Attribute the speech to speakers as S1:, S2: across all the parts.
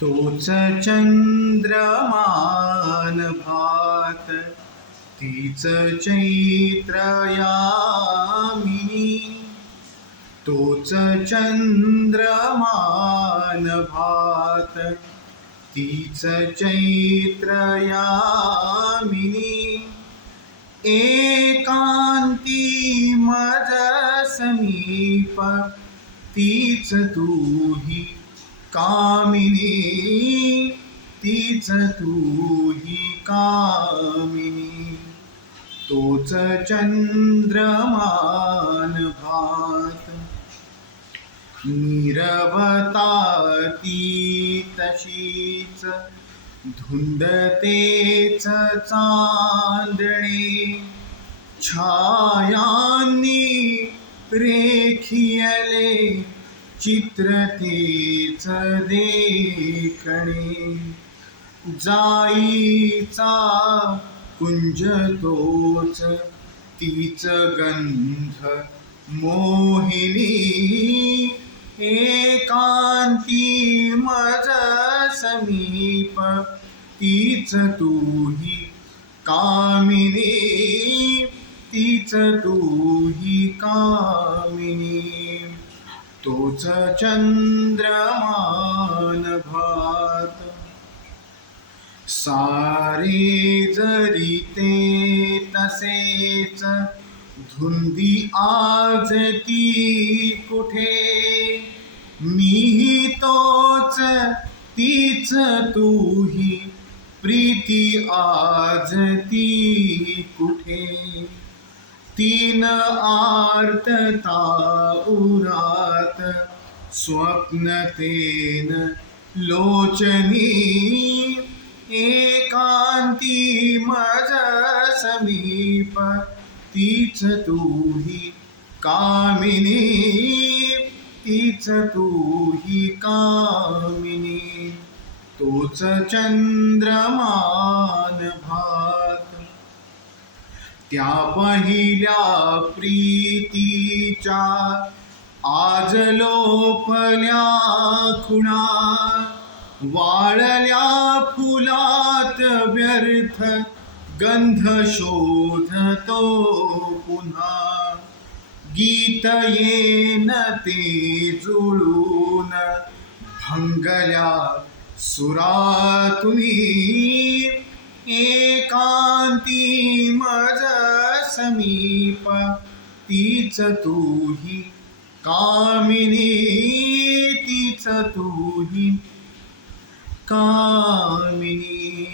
S1: तोच चंद्रमान भात तीच चैत्रयामिनी तोच चंद्रमान भात तीच चैत्रयामिनी एकांती मज समीप तीच तूही कामिनी तीच तूही कामिनी. तोच चंद्रमान भात निरवता ती तशीच धुंदतेच चांदणे छायान चित्रतेच देखणे. जाईचा कुंज तोच तीच गंध मोहिनी. एकांती मज समीप तीच तूही कामिनी. तीच तूही कामिनी. तोच चंद्रमान भात सारे जरी ते तसेच धुंदी आज ती कुठे? मीही तोच तीच तूही प्रीती आज ती कुठे? तीन आर्तता उरात स्वप्नतेन लोचनी एकांती मज समीप तीच तूही कामिनी तीच तूही कामिनी तोच चंद्रमान भात त्या पहिल्या प्रीतीच्या आज लोपल्या खुणा वाळल्या फुलात व्यर्थ गंध शोधतो पुन्हा. गीत येन ते जुळून भंगल्या सुरा तुम्ही मज समीप तीच तूही. कामिनी तीच तूही. कामिनी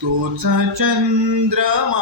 S1: तोच चंद्रमा.